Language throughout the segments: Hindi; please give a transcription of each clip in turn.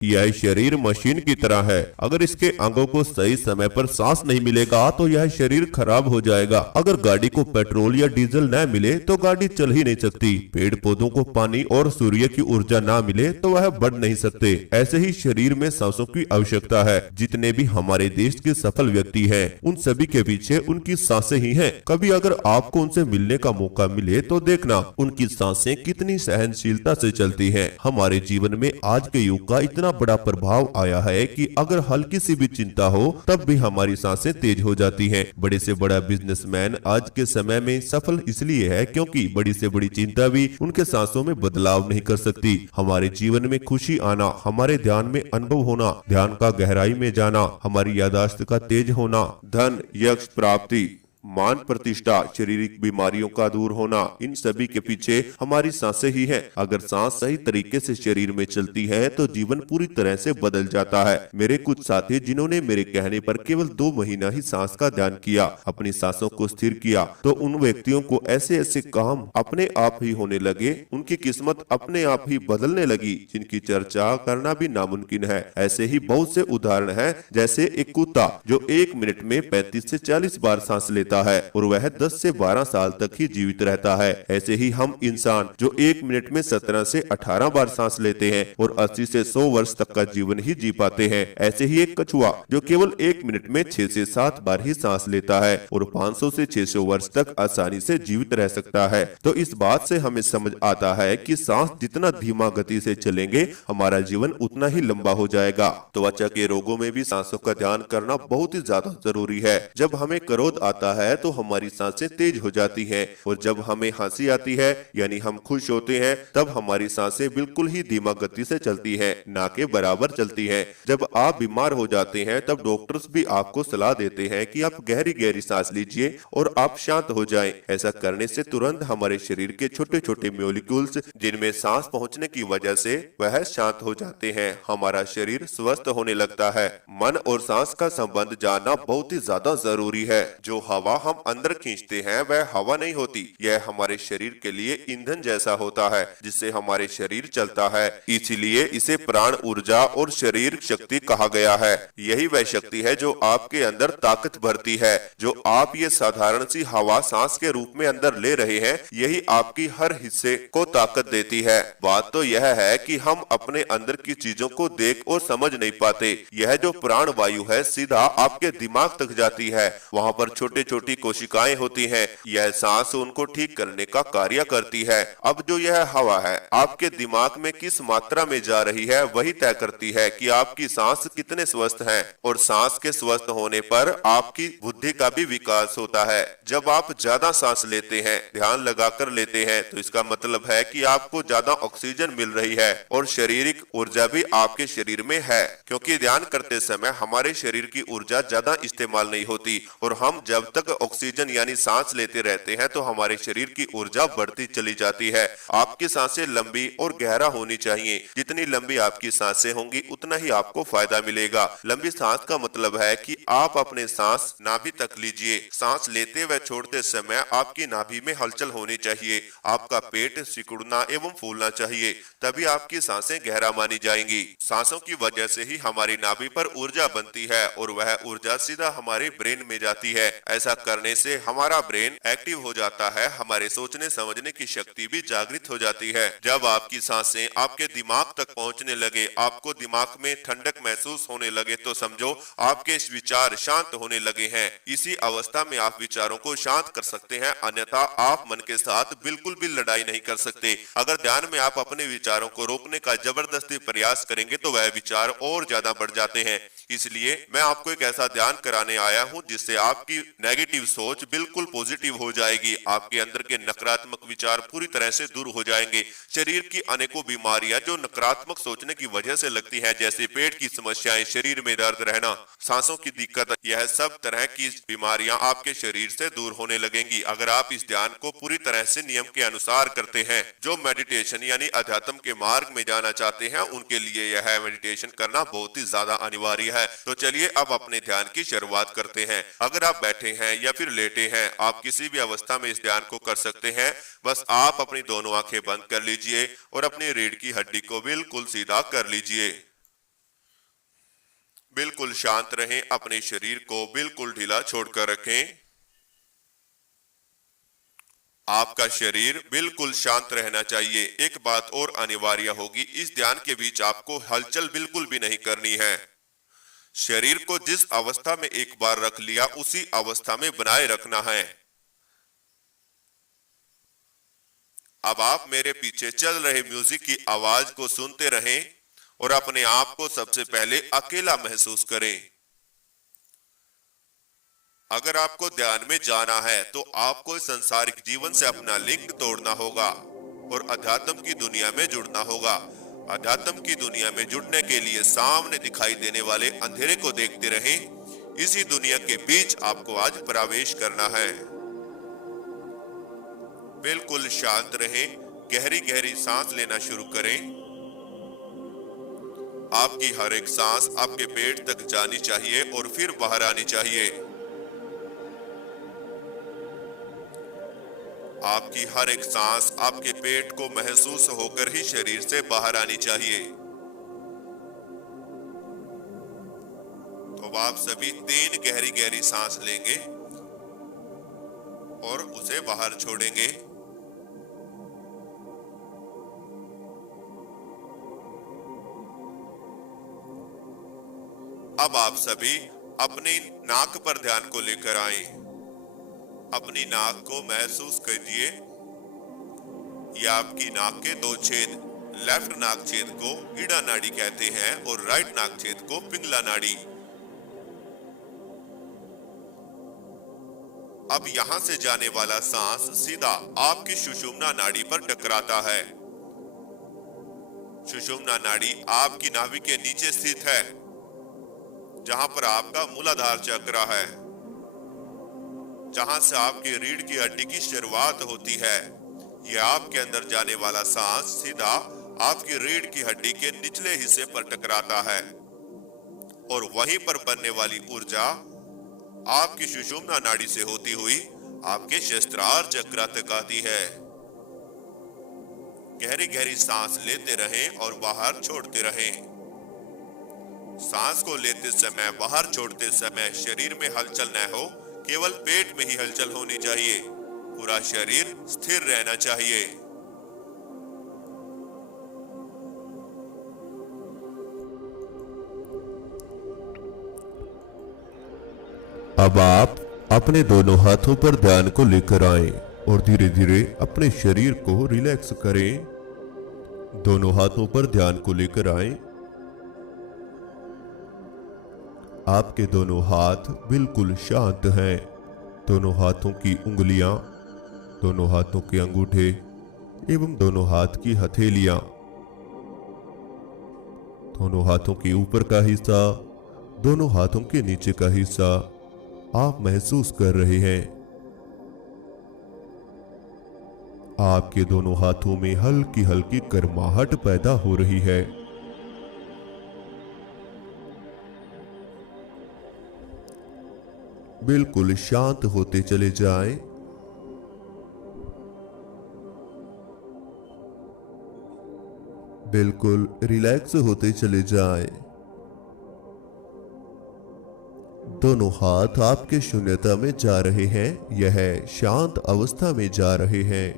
यह शरीर मशीन की तरह है। अगर इसके अंगों को सही समय पर सांस नहीं मिलेगा तो यह शरीर खराब हो जाएगा। अगर गाड़ी को पेट्रोल या डीजल न मिले तो गाड़ी चल ही नहीं सकती। पेड़ पौधों को पानी और सूर्य की ऊर्जा न मिले तो वह बढ़ नहीं सकते। ऐसे ही शरीर में सांसों की आवश्यकता है। जितने भी हमारे देश के सफल व्यक्ति हैं, उन सभी के पीछे उनकी सांसें ही हैं। कभी अगर आपको उनसे मिलने का मौका मिले तो देखना उनकी सांसें कितनी सहनशीलता से चलती हैं। हमारे जीवन में आज के युग का इतना बड़ा प्रभाव आया है कि अगर हल्की सी भी चिंता हो तब भी हमारी सांसें तेज हो जाती हैं। बड़े से बड़ा बिजनेसमैन आज के समय में सफल इसलिए है क्योंकि बड़ी से बड़ी चिंता भी उनके सांसों में बदलाव नहीं कर सकती। हमारे जीवन में खुशी आना, हमारे ध्यान में अनुभव होना, ध्यान का गहराई में जाना, हमारी यादाश्त का तेज होना, धन यश प्राप्ति, मान प्रतिष्ठा, शारीरिक बीमारियों का दूर होना, इन सभी के पीछे हमारी सांसें ही हैं। अगर सांस सही तरीके से शरीर में चलती है तो जीवन पूरी तरह से बदल जाता है। मेरे कुछ साथी जिन्होंने मेरे कहने पर केवल 2 महीना ही सांस का ध्यान किया, अपनी सांसों को स्थिर किया, तो उन व्यक्तियों को ऐसे ऐसे काम अपने आप ही होने लगे, उनकी किस्मत अपने आप ही बदलने लगी जिनकी चर्चा करना भी नामुमकिन है। ऐसे ही बहुत से उदाहरण हैं, जैसे एक कुत्ता जो 1 मिनट में 35 से 40 बार सांस लेता है और वह 10 से 12 साल तक ही जीवित रहता है। ऐसे ही हम इंसान जो 1 मिनट में 17 से 18 बार सांस लेते हैं और 80 से 100 वर्ष तक का जीवन ही जी पाते हैं। ऐसे ही एक कछुआ जो केवल 1 मिनट में 6 से 7 बार ही सांस लेता है और 500 से 600 वर्ष तक आसानी से जीवित रह सकता है। तो इस बात से हमें समझ आता है कि सांस जितना धीमा गति से चलेंगे हमारा जीवन उतना ही लंबा हो जाएगा। त्वचा के रोगों में भी सांसों का ध्यान करना बहुत ही ज्यादा जरूरी है। जब हमें क्रोध आता है तो हमारी सांसें तेज हो जाती हैं और जब हमें हंसी आती है यानी हम खुश होते हैं तब हमारी सांसें बिल्कुल ही धीमा गति से चलती हैं, ना के बराबर चलती हैं। जब आप बीमार हो जाते हैं तब डॉक्टर्स भी आपको सलाह देते हैं कि आप गहरी गहरी सांस लीजिए और आप शांत हो जाएं। ऐसा करने से तुरंत हमारे शरीर के छोटे छोटे मॉलिक्यूल्स जिनमें सांस पहुंचने की वजह से वह शांत हो जाते हैं, हमारा शरीर स्वस्थ होने लगता है। मन और सांस का संबंध जानना बहुत ही ज्यादा जरूरी है। जो हवा हम अंदर खींचते हैं वह हवा नहीं होती, यह हमारे शरीर के लिए ईंधन जैसा होता है जिससे हमारे शरीर चलता है। इसीलिए इसे प्राण ऊर्जा और शरीर शक्ति कहा गया है। यही वह शक्ति है जो आपके अंदर ताकत भरती है। जो आप ये साधारण सी हवा सांस के रूप में अंदर ले रहे हैं, यही आपकी हर हिस्से को ताकत देती है। बात तो यह है कि हम अपने अंदर की चीजों को देख और समझ नहीं पाते। यह जो प्राण वायु है सीधा आपके दिमाग तक जाती है, वहाँ पर छोटे छोटी कोशिकाएं होती हैं, यह सांस उनको ठीक करने का कार्य करती है। अब जो यह हवा है आपके दिमाग में किस मात्रा में जा रही है वही तय करती है कि आपकी सांस कितने स्वस्थ है। और सांस के स्वस्थ होने पर आपकी बुद्धि का भी विकास होता है। जब आप ज्यादा सांस लेते हैं, ध्यान लगाकर लेते हैं, तो इसका मतलब है कि आपको ज्यादा ऑक्सीजन मिल रही है और शारीरिक ऊर्जा भी आपके शरीर में है, क्योंकि ध्यान करते समय हमारे शरीर की ऊर्जा ज्यादा इस्तेमाल नहीं होती और हम जब तक ऑक्सीजन यानी सांस लेते रहते हैं तो हमारे शरीर की ऊर्जा बढ़ती चली जाती है। आपकी सांसें लंबी और गहरा होनी चाहिए। जितनी लंबी आपकी सांसें होंगी उतना ही आपको फायदा मिलेगा। लंबी सांस का मतलब है कि आप अपने सांस नाभि तक लीजिए। सांस लेते व छोड़ते समय आपकी नाभि में हलचल होनी चाहिए। आपका पेट सिकुड़ना एवं फूलना चाहिए, तभी आपकी सांसें गहरा मानी जाएंगी। सांसों की वजह से ही हमारी नाभि पर ऊर्जा बनती है और वह ऊर्जा सीधा हमारे ब्रेन में जाती है। ऐसा करने से हमारा ब्रेन एक्टिव हो जाता है, हमारे सोचने समझने की शक्ति भी जागृत हो जाती है। जब आपकी सांसें आपके दिमाग तक पहुंचने लगे, आपको दिमाग में ठंडक महसूस होने लगे, तो समझो आपके विचार शांत होने लगे हैं। इसी अवस्था में आप विचारों को शांत कर सकते हैं, अन्यथा आप मन के साथ बिल्कुल भी लड़ाई नहीं कर सकते। अगर ध्यान में आप अपने विचारों को रोकने का जबरदस्ती प्रयास करेंगे तो वह विचार और ज्यादा बढ़ जाते हैं। इसलिए मैं आपको एक ऐसा ध्यान कराने आया हूं जिससे आपकी नेगेटिव सोच बिल्कुल पॉजिटिव हो जाएगी। आपके अंदर के नकारात्मक विचार पूरी तरह से दूर हो जाएंगे। शरीर की अनेकों बीमारियां जो नकारात्मक सोचने की वजह से लगती हैं, जैसे पेट की समस्याएं, शरीर में दर्द रहना, सांसों की दिक्कत, यह सब तरह की बीमारियां आपके शरीर से दूर होने लगेंगी अगर आप इस ध्यान को पूरी तरह से नियम के अनुसार करते हैं। जो मेडिटेशन यानी अध्यात्म के मार्ग में जाना चाहते हैं उनके लिए यह मेडिटेशन करना बहुत ही ज्यादा अनिवार्य है। तो चलिए अब अपने ध्यान की शुरुआत करते हैं। अगर आप बैठे हैं या फिर लेटे हैं, आप किसी भी अवस्था में इस ध्यान को कर सकते हैं। बस आप अपनी दोनों आंखें बंद कर लीजिए और अपनी रीढ़ की हड्डी को बिल्कुल सीधा कर लीजिए। बिल्कुल शांत रहें, अपने शरीर को बिल्कुल ढीला छोड़कर रखें। आपका शरीर बिल्कुल शांत रहना चाहिए। एक बात और अनिवार्य होगी, इस ध्यान के बीच आपको हलचल बिल्कुल भी नहीं करनी है। शरीर को जिस अवस्था में एक बार रख लिया उसी अवस्था में बनाए रखना है। अब आप मेरे पीछे चल रहे म्यूजिक की आवाज को सुनते रहें और अपने आप को सबसे पहले अकेला महसूस करें। अगर आपको ध्यान में जाना है तो आपको इस सांसारिक जीवन से अपना लिंक तोड़ना होगा और अध्यात्म की दुनिया में जुड़ना होगा। अध्यात्म की दुनिया में जुड़ने के लिए सामने दिखाई देने वाले अंधेरे को देखते रहें। इसी दुनिया के बीच आपको आज प्रवेश करना है। बिल्कुल शांत रहें, गहरी गहरी सांस लेना शुरू करें। आपकी हर एक सांस आपके पेट तक जानी चाहिए और फिर बाहर आनी चाहिए। आपकी हर एक सांस आपके पेट को महसूस होकर ही शरीर से बाहर आनी चाहिए। तो आप सभी 3 गहरी गहरी सांस लेंगे और उसे बाहर छोड़ेंगे। अब आप सभी अपनी नाक पर ध्यान को लेकर आए। अपनी नाक को महसूस कीजिए। यह आपकी नाक के 2 छेद, लेफ्ट नाक छेद को ईड़ा नाड़ी कहते हैं और राइट नाक छेद को पिंगला नाड़ी। अब यहां से जाने वाला सांस सीधा आपकी सुषुम्ना नाड़ी पर टकराता है। सुषुम्ना नाड़ी आपकी नाभि के नीचे स्थित है, जहां पर आपका मूलाधार चक्र है, जहां से आपकी रीढ़ की हड्डी की शुरुआत होती है। यह आपके अंदर जाने वाला सांस सीधा आपकी रीढ़ की हड्डी के निचले हिस्से पर टकराता है और वहीं पर बनने वाली ऊर्जा आपकी सुषुम्ना नाड़ी से होती हुई आपके सहस्त्रार चक्र तक आती है। गहरी गहरी सांस लेते रहें और बाहर छोड़ते रहें। सांस को लेते समय, बाहर छोड़ते समय शरीर में हलचल न हो, केवल पेट में ही हलचल होनी चाहिए। पूरा शरीर स्थिर रहना चाहिए। अब आप अपने दोनों हाथों पर ध्यान को लेकर आएं और धीरे धीरे अपने शरीर को रिलैक्स करें। दोनों हाथों पर ध्यान को लेकर आएं। आपके दोनों हाथ बिल्कुल शांत हैं। दोनों हाथों की उंगलियां, दोनों हाथों के अंगूठे एवं दोनों हाथ की हथेलियां, दोनों हाथों के ऊपर का हिस्सा, दोनों हाथों के नीचे का हिस्सा आप महसूस कर रहे हैं। आपके दोनों हाथों में हल्की हल्की गर्माहट पैदा हो रही है। बिल्कुल शांत होते चले जाएं। बिल्कुल रिलैक्स होते चले जाएं। दोनों हाथ आपके शून्यता में जा रहे हैं, यह शांत अवस्था में जा रहे हैं।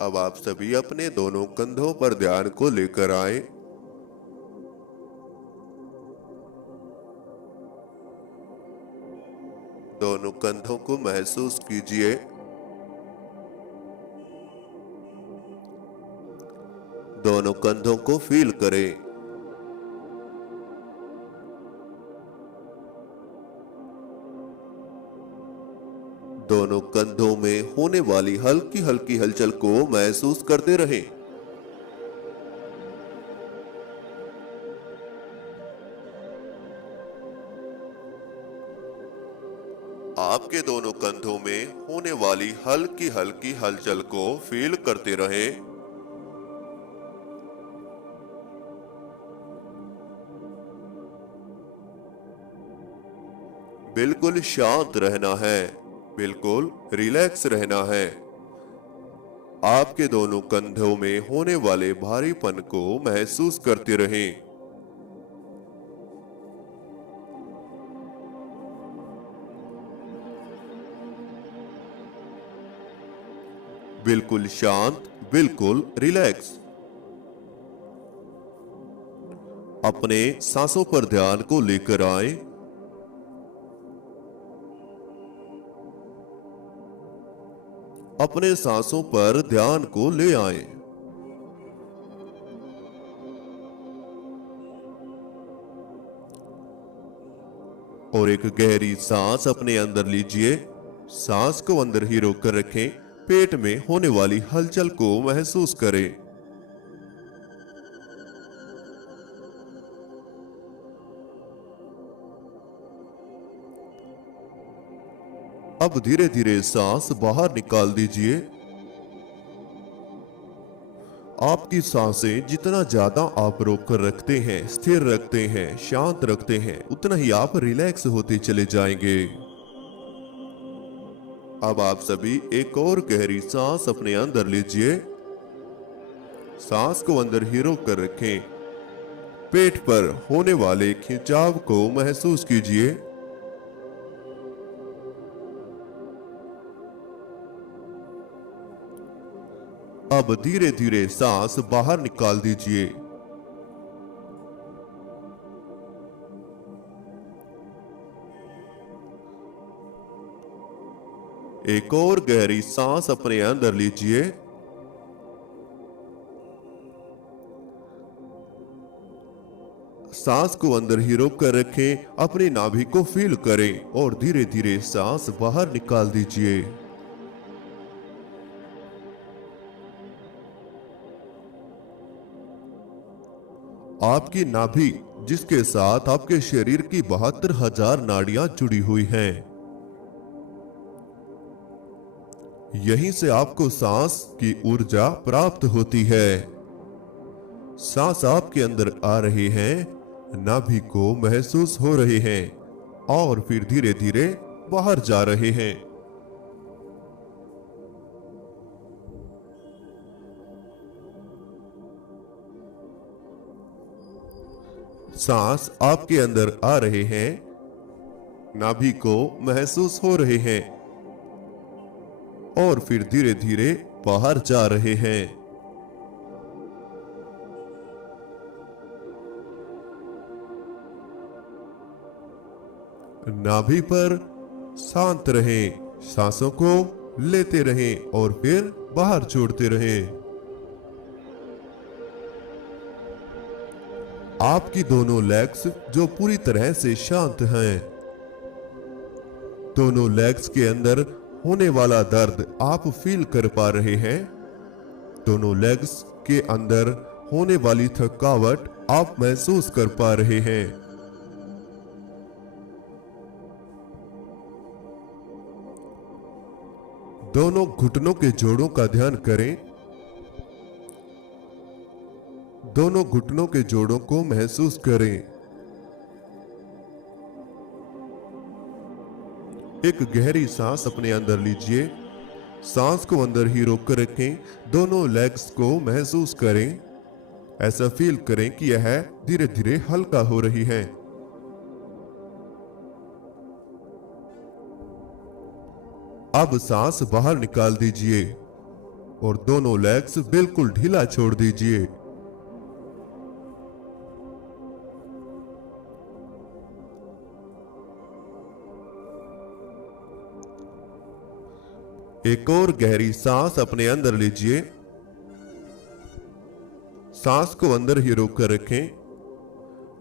अब आप सभी अपने दोनों कंधों पर ध्यान को लेकर आए। दोनों कंधों को महसूस कीजिए। दोनों कंधों को फील करें। दोनों कंधों में होने वाली हल्की हल्की हलचल को महसूस करते रहें। आपके दोनों कंधों में होने वाली हल्की हल्की हलचल को फील करते रहें। बिल्कुल शांत रहना है, बिल्कुल रिलैक्स रहना है। आपके दोनों कंधों में होने वाले भारीपन को महसूस करते रहें। बिल्कुल शांत, बिल्कुल रिलैक्स। अपने सांसों पर ध्यान को लेकर आए। अपने सांसों पर ध्यान को ले आए। और एक गहरी सांस अपने अंदर लीजिए। सांस को अंदर ही रोक कर रखें। पेट में होने वाली हलचल को महसूस करें। अब धीरे धीरे सांस बाहर निकाल दीजिए। आपकी सांसें जितना ज्यादा आप रोक कर रखते हैं, स्थिर रखते हैं, शांत रखते हैं, उतना ही आप रिलैक्स होते चले जाएंगे। अब आप सभी एक और गहरी सांस अपने अंदर लीजिए। सांस को अंदर ही रोक कर रखें। पेट पर होने वाले खिंचाव को महसूस कीजिए। अब धीरे धीरे सांस बाहर निकाल दीजिए। एक और गहरी सांस अपने अंदर लीजिए। सांस को अंदर ही रोक कर रखें। अपनी नाभि को फील करें और धीरे धीरे सांस बाहर निकाल दीजिए। आपकी नाभि, जिसके साथ आपके शरीर की 72,000 नाड़ियां जुड़ी हुई हैं, यहीं से आपको सांस की ऊर्जा प्राप्त होती है। सांस आपके अंदर आ रही है, नाभि को महसूस हो रहे हैं और फिर धीरे धीरे बाहर जा रहे हैं। सांस आपके अंदर आ रहे हैं, नाभि को महसूस हो रहे हैं और फिर धीरे धीरे बाहर जा रहे हैं। नाभि पर शांत रहें, सांसों को लेते रहें और फिर बाहर छोड़ते रहें। आपकी दोनों लेग्स जो पूरी तरह से शांत हैं, दोनों लेग्स के अंदर होने वाला दर्द आप फील कर पा रहे हैं। दोनों लेग्स के अंदर होने वाली थकावट आप महसूस कर पा रहे हैं। दोनों घुटनों के जोड़ों का ध्यान करें। दोनों घुटनों के जोड़ों को महसूस करें। एक गहरी सांस अपने अंदर लीजिए। सांस को अंदर ही रोक कर रखें। दोनों लेग्स को महसूस करें। ऐसा फील करें कि यह धीरे धीरे हल्का हो रही है। अब सांस बाहर निकाल दीजिए और दोनों लेग्स बिल्कुल ढीला छोड़ दीजिए। एक और गहरी सांस अपने अंदर लीजिए। सांस को अंदर ही रोक कर रखें।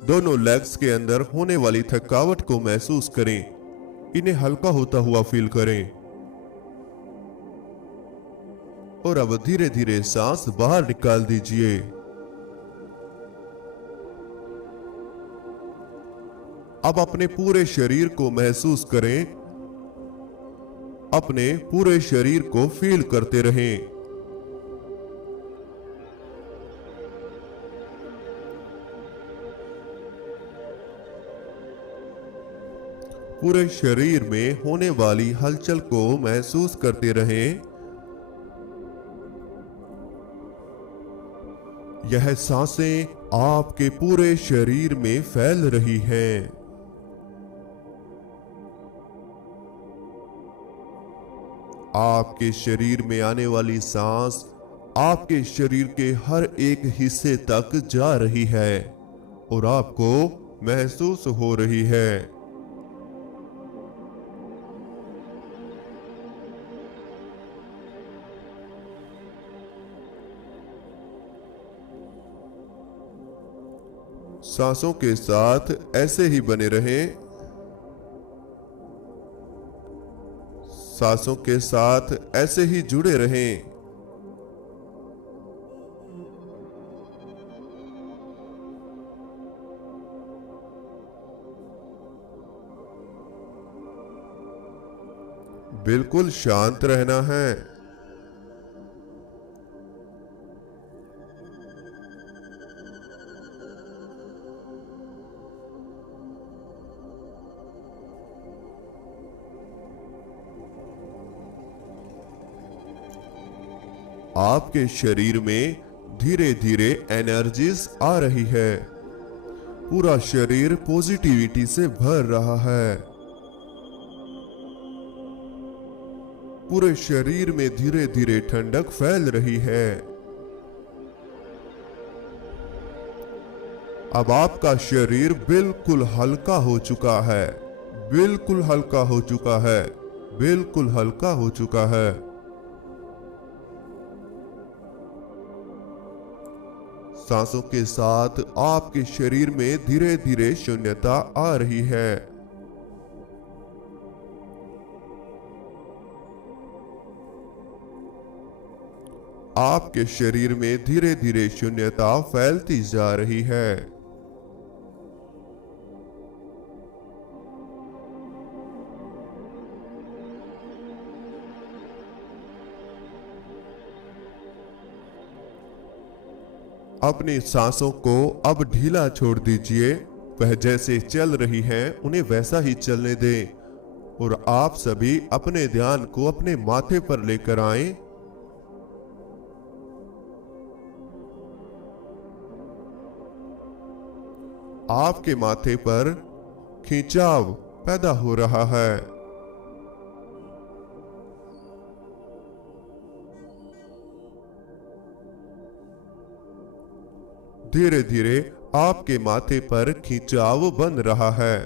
दोनों लेग्स के अंदर होने वाली थकावट को महसूस करें। इन्हें हल्का होता हुआ फील करें और अब धीरे धीरे सांस बाहर निकाल दीजिए। अब अपने पूरे शरीर को महसूस करें। अपने पूरे शरीर को फील करते रहें। पूरे शरीर में होने वाली हलचल को महसूस करते रहें। यह सांसें आपके पूरे शरीर में फैल रही हैं। आपके शरीर में आने वाली सांस आपके शरीर के हर एक हिस्से तक जा रही है और आपको महसूस हो रही है। सांसों के साथ ऐसे ही बने रहें। सांसों के साथ ऐसे ही जुड़े रहें। बिल्कुल शांत रहना है। आपके शरीर में धीरे धीरे एनर्जीज आ रही है। पूरा शरीर पॉजिटिविटी से भर रहा है। पूरे शरीर में धीरे धीरे ठंडक फैल रही है। अब आपका शरीर बिल्कुल हल्का हो चुका है। बिल्कुल हल्का हो चुका है। बिल्कुल हल्का हो चुका है। सांसों के साथ आपके शरीर में धीरे धीरे शून्यता आ रही है। आपके शरीर में धीरे धीरे शून्यता फैलती जा रही है। अपनी सांसों को अब ढीला छोड़ दीजिए। वह जैसे चल रही हैं उन्हें वैसा ही चलने दें और आप सभी अपने ध्यान को अपने माथे पर लेकर आएं। आपके माथे पर खिंचाव पैदा हो रहा है। धीरे धीरे आपके माथे पर खिंचाव बन रहा है।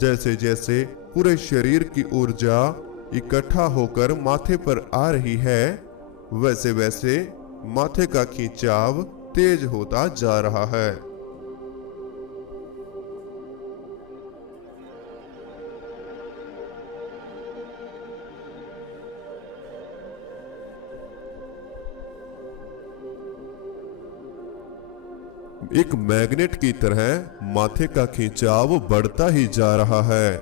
जैसे जैसे पूरे शरीर की ऊर्जा इकट्ठा होकर माथे पर आ रही है, वैसे वैसे माथे का खिंचाव तेज होता जा रहा है। एक मैग्नेट की तरह माथे का खिंचाव बढ़ता ही जा रहा है।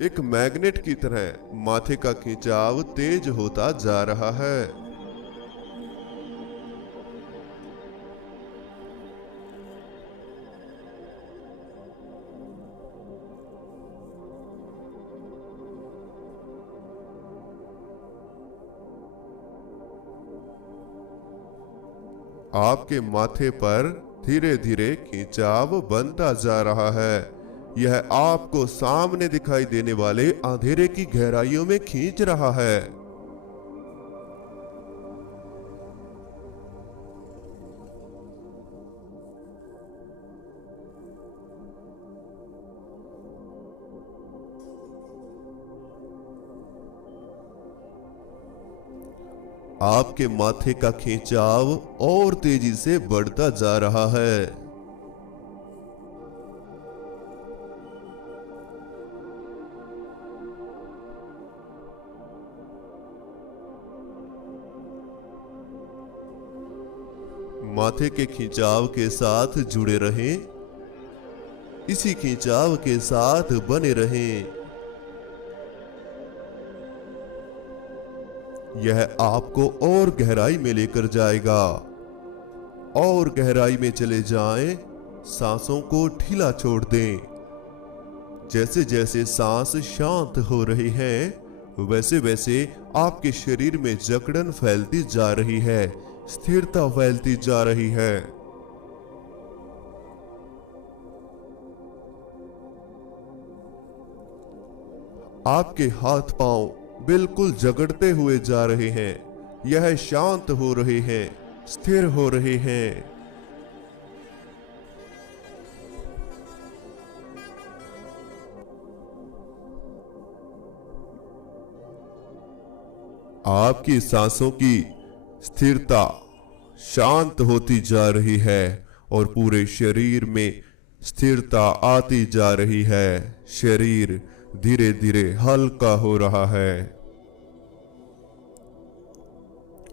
एक मैग्नेट की तरह माथे का खिंचाव तेज होता जा रहा है। आपके माथे पर धीरे धीरे खिंचाव बनता जा रहा है। यह आपको सामने दिखाई देने वाले अंधेरे की गहराइयों में खींच रहा है। आपके माथे का खिंचाव और तेजी से बढ़ता जा रहा है। माथे के खिंचाव के साथ जुड़े रहें। इसी खिंचाव के साथ बने रहें। यह आपको और गहराई में लेकर जाएगा। और गहराई में चले जाएं, सांसों को ढीला छोड़ दें। जैसे जैसे सांस शांत हो रही है, वैसे वैसे आपके शरीर में जकड़न फैलती जा रही है, स्थिरता फैलती जा रही है। आपके हाथ पांव बिल्कुल जकड़ते हुए जा रहे हैं। यह शांत हो रहे हैं, स्थिर हो रहे हैं। आपकी सांसों की स्थिरता शांत होती जा रही है और पूरे शरीर में स्थिरता आती जा रही है। शरीर धीरे धीरे हल्का हो रहा है।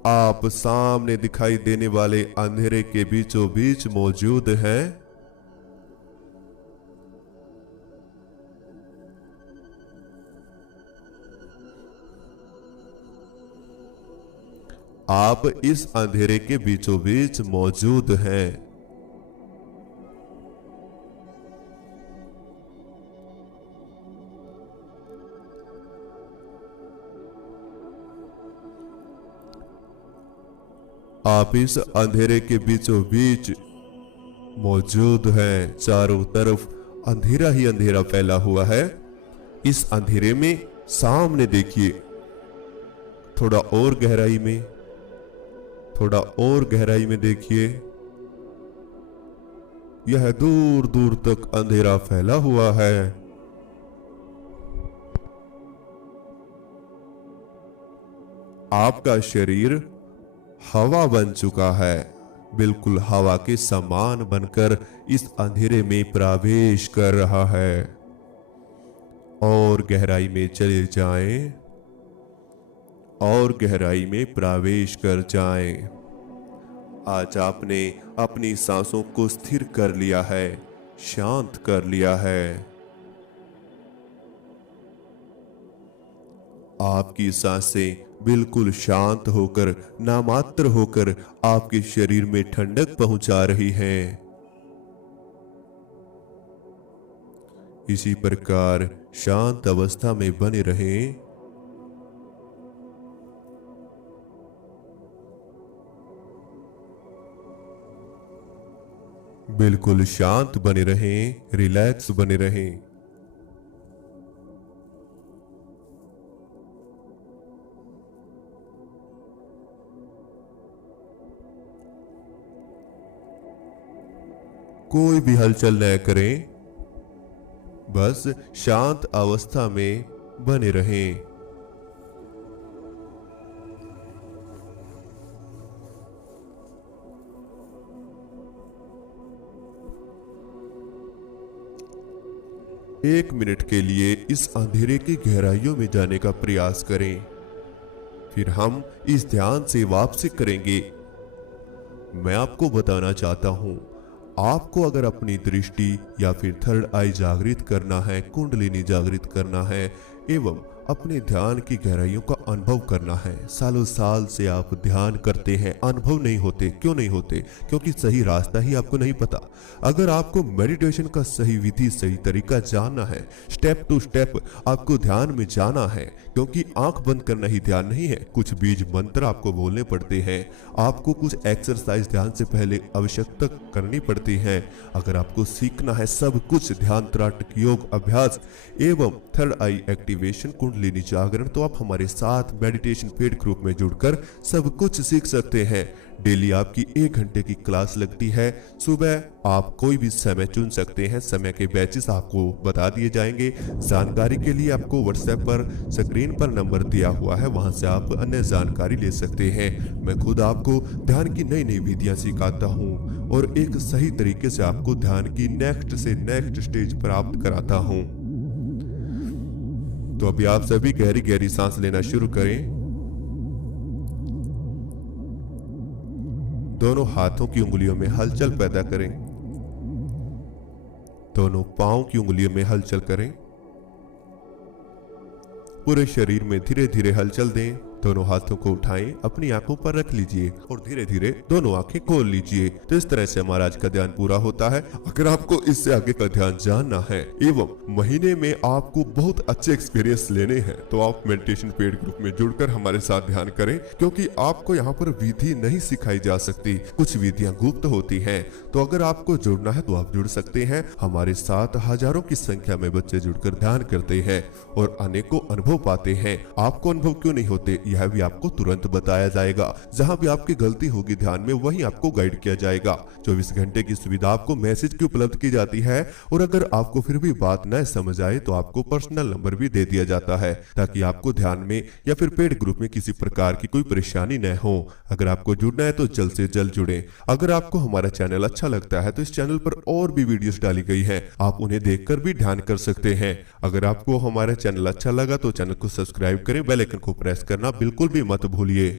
आप सामने दिखाई देने वाले अंधेरे के बीचों बीच मौजूद हैं। आप इस अंधेरे के बीचों बीच मौजूद हैं। आप इस अंधेरे के बीचों बीच मौजूद हैं। चारों तरफ अंधेरा ही अंधेरा फैला हुआ है। इस अंधेरे में सामने देखिए, थोड़ा और गहराई में, थोड़ा और गहराई में देखिए। यह दूर दूर तक अंधेरा फैला हुआ है। आपका शरीर हवा बन चुका है, बिल्कुल हवा के समान बनकर इस अंधेरे में प्रवेश कर रहा है। और गहराई में चले जाएं, और गहराई में प्रवेश कर जाएं। आज आपने अपनी सांसों को स्थिर कर लिया है, शांत कर लिया है। आपकी सांसें बिल्कुल शांत होकर, नामात्र होकर आपके शरीर में ठंडक पहुंचा रही हैं। इसी प्रकार शांत अवस्था में बने रहें। बिल्कुल शांत बने रहें, रिलैक्स बने रहें। कोई भी हलचल न करें, बस शांत अवस्था में बने रहें। एक मिनट के लिए इस अंधेरे की गहराइयों में जाने का प्रयास करें। फिर हम इस ध्यान से वापसी करेंगे। मैं आपको बताना चाहता हूं, आपको अगर अपनी दृष्टि या फिर थर्ड आई जागृत करना है, कुंडलिनी जागृत करना है एवं अपने ध्यान की गहराइयों का अनुभव करना है। सालों साल से आप ध्यान करते हैं, अनुभव नहीं होते। क्यों नहीं होते? क्योंकि सही रास्ता ही आपको नहीं पता। अगर आपको मेडिटेशन का सही विधि, सही तरीका जानना है, स्टेप टू स्टेप आपको ध्यान में जाना है, क्योंकि आंख बंद करना ही ध्यान नहीं है। कुछ बीज मंत्र आपको बोलने पड़ते हैं, आपको कुछ एक्सरसाइज ध्यान से पहले आवश्यकता करनी पड़ती है। अगर आपको सीखना है सब कुछ, ध्यान, त्राटक, योग अभ्यास एवं थर्ड आई एक्टिवेशन, कुंडलिनी जागरण, तो आप हमारे साथ मेडिटेशन पेड ग्रुप में जुड़कर सब कुछ सीख सकते हैं। डेली आपकी 1 घंटे की क्लास लगती है। सुबह आप कोई भी समय चुन सकते हैं। समय के बैचेस आपको बता दिए जाएंगे। जानकारी के लिए आपको व्हाट्सएप पर स्क्रीन पर नंबर दिया हुआ है, वहां से आप अन्य जानकारी ले सकते हैं। मैं खुद आपको ध्यान की नई नई विधियां सिखाता हूं और एक सही तरीके से आपको ध्यान की नेक्स्ट से नेक्स्ट स्टेज प्राप्त कराता हूं। तो अभी आप सभी गहरी गहरी सांस लेना शुरू करें। दोनों हाथों की उंगलियों में हलचल पैदा करें। दोनों पांव की उंगलियों में हलचल करें। पूरे शरीर में धीरे धीरे हलचल दें। दोनों हाथों को उठाएं, अपनी आंखों पर रख लीजिए और धीरे धीरे दोनों आंखें खोल लीजिए। तो इस तरह से हमारा आज का ध्यान पूरा होता है। अगर आपको इससे आगे का ध्यान जानना है एवं महीने में आपको बहुत अच्छे एक्सपीरियंस लेने हैं तो आप मेडिटेशन पेड ग्रुप में जुड़कर हमारे साथ ध्यान करें, क्योंकि आपको यहाँ पर विधि नहीं सिखाई जा सकती, कुछ विधियां गुप्त होती हैं। तो अगर आपको जुड़ना है तो आप जुड़ सकते हैं। हमारे साथ हजारों की संख्या में बच्चे जुड़कर ध्यान करते हैं और अनेकों अनुभव पाते हैं। आपको अनुभव क्यों नहीं होते यह भी आपको तुरंत बताया जाएगा। जहां भी आपकी गलती होगी ध्यान में वहीं आपको गाइड किया जाएगा। 24 घंटे की सुविधा आपको मैसेज की उपलब्ध की जाती है और अगर आपको फिर भी बात न समझ आए तो आपको पर्सनल नंबर भी दे दिया जाता है, ताकि आपको ध्यान में या फिर पेड ग्रुप में किसी प्रकार की कोई परेशानी न हो। अगर आपको जुड़ना है तो जल्द से जल्द जुड़ें। अगर आपको हमारा चैनल अच्छा लगता है तो इस चैनल पर और भी वीडियोस डाली गई है, आप उन्हें देखकर भी ध्यान कर सकते हैं। अगर आपको हमारा चैनल अच्छा लगा तो चैनल को सब्सक्राइब करें, बेल आइकन को प्रेस करना बिल्कुल भी मत भूलिए।